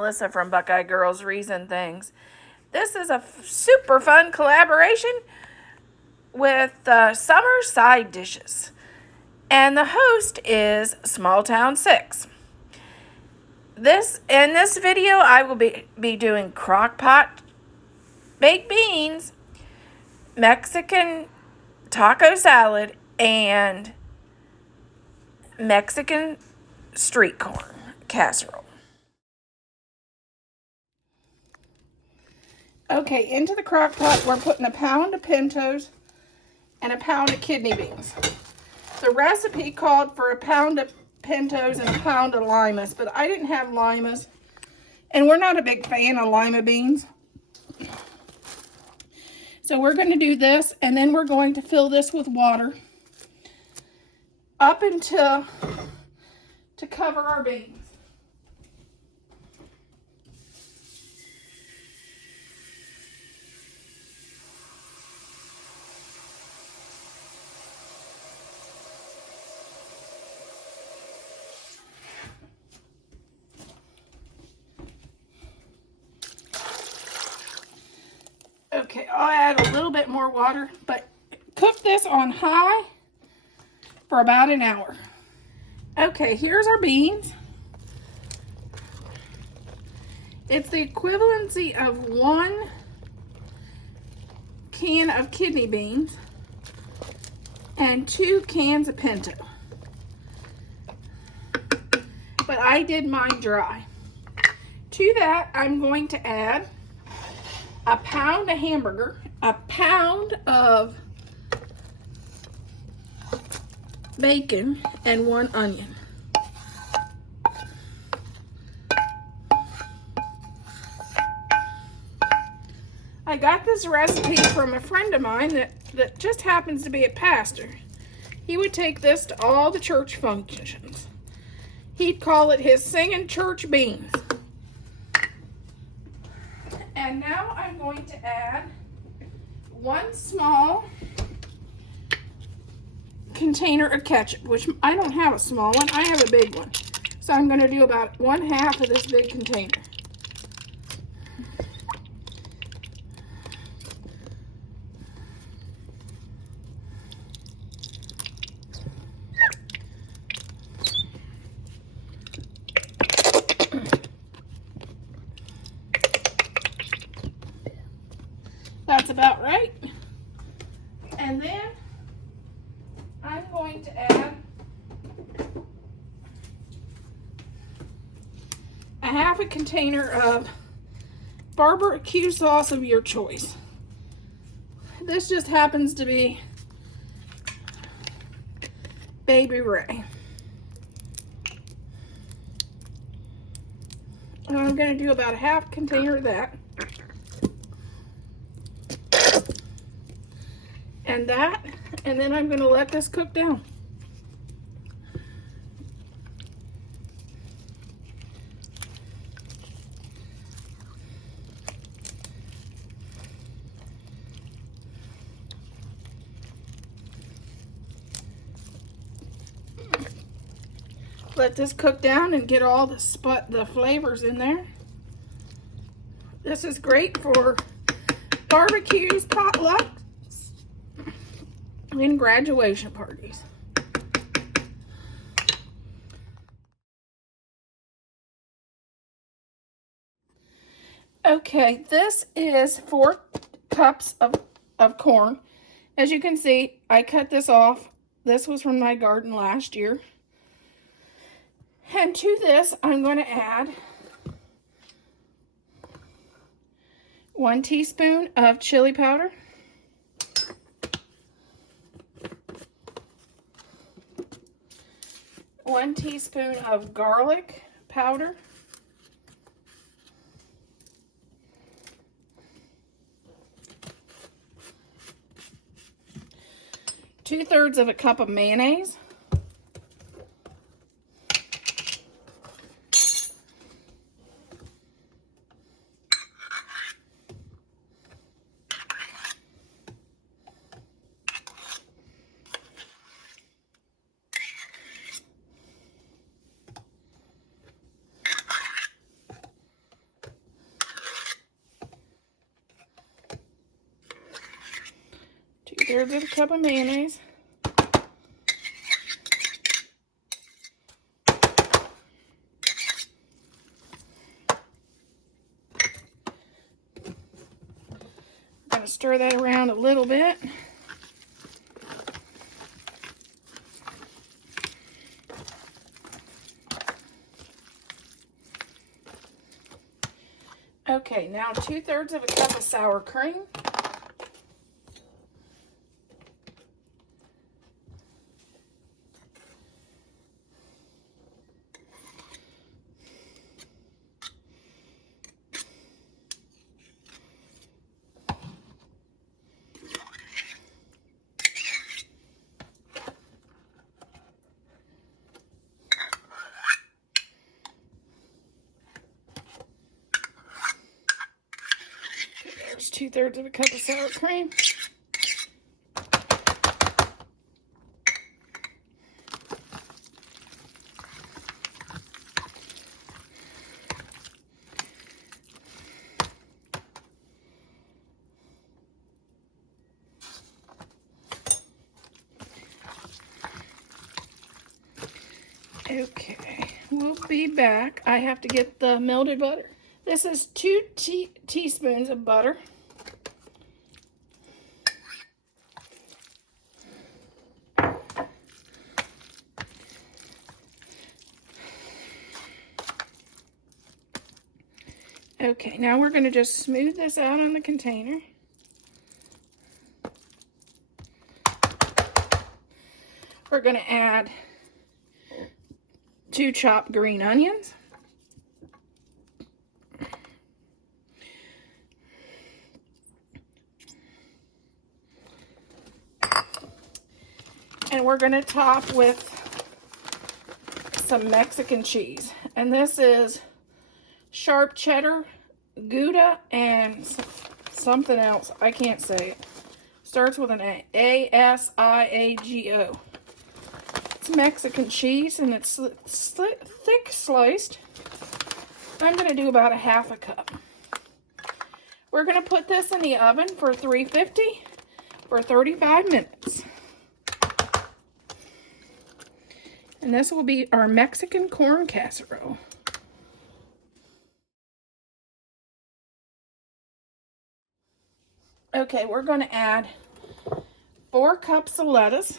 Melissa from Buckeye Girls Reason Things. This is a super fun collaboration with Summer Side Dishes. And the host is Small Town 6. In this video, I will be doing crock pot baked beans, Mexican taco salad, and Mexican street corn casserole. Okay, into the crock pot, we're putting a pound of pintos and a pound of kidney beans. The recipe called for a pound of pintos and a pound of limas, but I didn't have limas, and we're not a big fan of lima beans. So we're going to do this, and then we're going to fill this with water up until to cover our beans. Okay, I'll add a little bit more water, but cook this on high for about an hour. Okay, here's our beans. It's the equivalency of 1 can of kidney beans and 2 cans of pinto. But I did mine dry. To that, I'm going to add a pound of hamburger, a pound of bacon, and 1 onion. I got this recipe from a friend of mine that just happens to be a pastor. He would take this to all the church functions. He'd call it his singing church beans. And now I'm going to add 1 small container of ketchup, which I don't have a small one, I have a big one. So I'm going to do about 1/2 of this big container. That's about right. And then I'm going to add a 1/2 container of barbecue sauce of your choice. This just happens to be Baby Ray. And I'm going to do about a 1/2 container of that. And that, and then I'm going to let this cook down. Let this cook down and get all the flavors in there. This is great for barbecues, potlucks, and graduation parties. Okay, this is 4 cups of corn. As you can see, I cut this off. This was from my garden last year. And to this, I'm going to add 1 teaspoon of chili powder, 1 teaspoon of garlic powder, 2/3 of a cup of mayonnaise, 2/3 of a cup of mayonnaise. I'm going to stir that around a little bit. Okay, now 2/3 of a cup of sour cream. There's 2/3 of a cup of sour cream. Okay, we'll be back. I have to get the melted butter. This is 2 teaspoons of butter. Okay, now we're going to just smooth this out on the container. We're going to add 2 chopped green onions. And we're going to top with some Mexican cheese. And this is sharp cheddar, Gouda, and something else. I can't say it. Starts with an A. A-S-I-A-G-O. It's Mexican cheese, and it's thick sliced. I'm going to do about 1/2 cup. We're going to put this in the oven for 350 for 35 minutes. And this will be our Mexican corn casserole. Okay, we're going to add 4 cups of lettuce.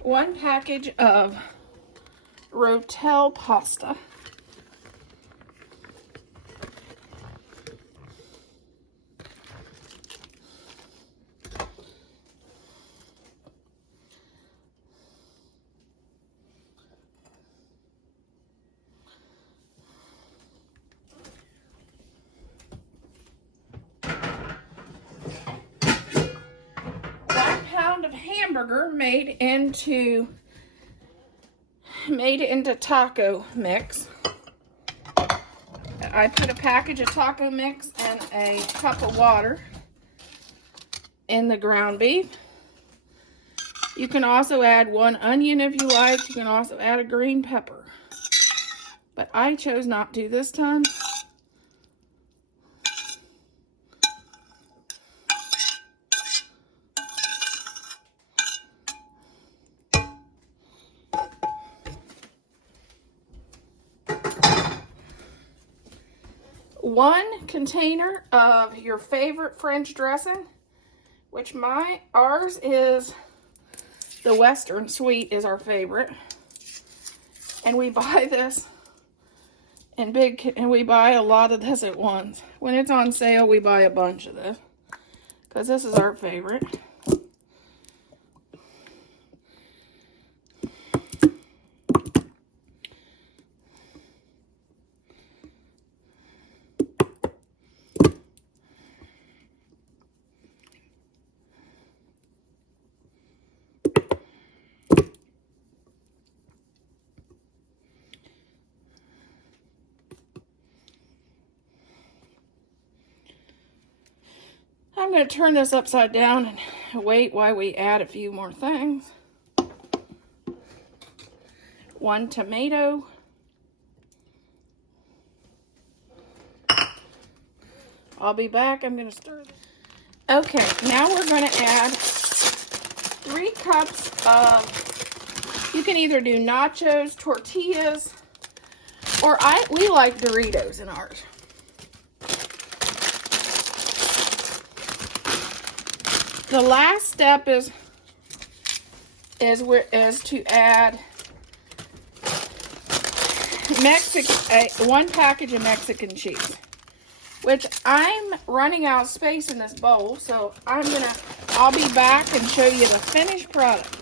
One package of rotel pasta. Of hamburger made into taco mix. I put a package of taco mix and a cup of water in the ground beef. You can also add 1 onion if you like. You can also add a green pepper. But I chose not to this time. One container of your favorite French dressing, which ours is the Western Sweet is our favorite. And we buy this in big, and we buy a lot of this at once. When it's on sale, we buy a bunch of this because this is our favorite. I'm going to turn this upside down and wait while we add a few more things. 1 tomato. I'll be back. I'm going to stir this. Okay, now we're going to add 3 cups of, you can either do nachos, tortillas, or we like Doritos in ours. The last step is to add one package of Mexican cheese, which I'm running out of space in this bowl, so I'll be back and show you the finished product.